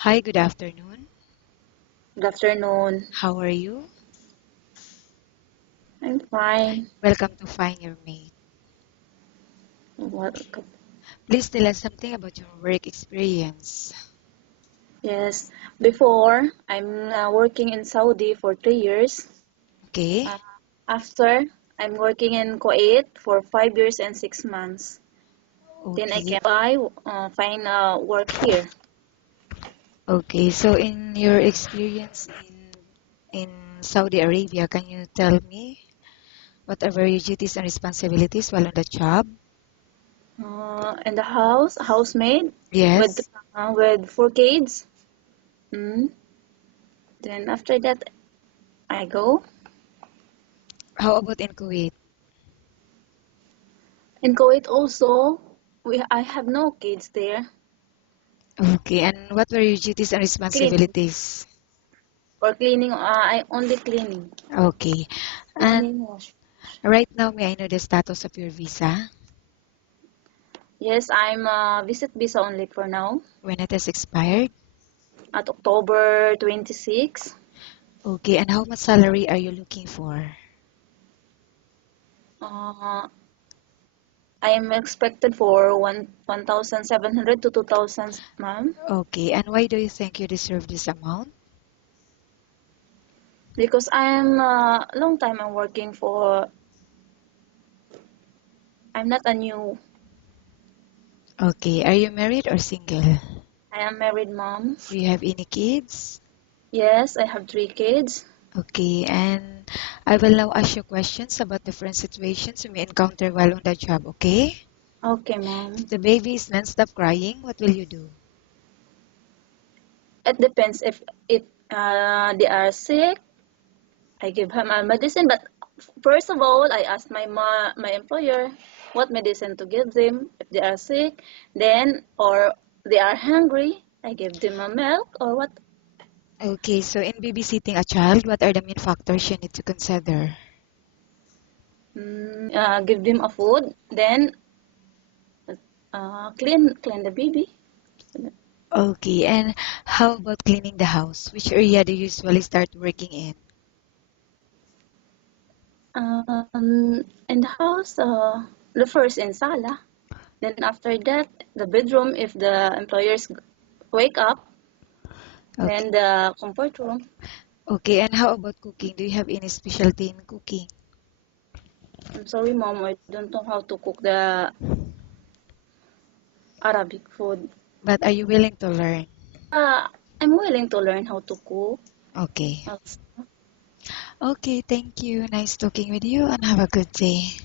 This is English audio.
Hi, good afternoon. Good afternoon. How are you? I'm fine. Welcome to Find Your Mate. What? Please tell us something about your work experience. Yes. Before, I'm working in Saudi for 3 years. Okay? Uh, After, I'm working in Kuwait for 5 years and 6 months. Then I Okay. can find work here. Okay. So in your experience in Saudi Arabia, can you tell me what are your duties and responsibilities while on the job? In the house, housemaid with Yes. with 4 kids. Mm. Then after that, I go. How about in Kuwait? In Kuwait also, I have no kids there. Okay. And what were your duties and Cleaning responsibilities? for cleaning. I only cleaning. Okay. And Cleaning, wash. right now, may I know the status of your visa? Yes, I'm visit visa only for now When it has expired? at October 26. Okay. And how much salary are you looking for? Uh, I am expected for 1,700 to 2,000, ma'am, Okay, and why do you think you deserve this amount? because I'm long time I'm working for. I'm not a new. Okay, are you married or single? I am married mom. Do you have any kids? Yes, I have 3 kids. Okay, and I will now ask you questions about different situations you may encounter while on the job, okay? Okay, If mom. the baby is non-stop crying, what will you do? It depends if they are sick. I give him a medicine, but first of all, I ask my employer what medicine to give them if they are sick. Then, or they are hungry, I give them a milk or what. Okay, so in babysitting a child, what are the main factors you need to consider? Give them a food. Then clean the baby. Okay, and how about cleaning the house? Which area do you usually start working in? In the house, the first in sala. Then after that, the bedroom if the employers wake up. Okay. Then the comfort room. Okay, and how about cooking? Do you have any specialty in cooking? I'm sorry, mom. I don't know how to cook the Arabic food. But are you willing to learn? Uh, I'm willing to learn how to cook. Okay. Uh, Okay, thank you. Nice talking with you and have a good day.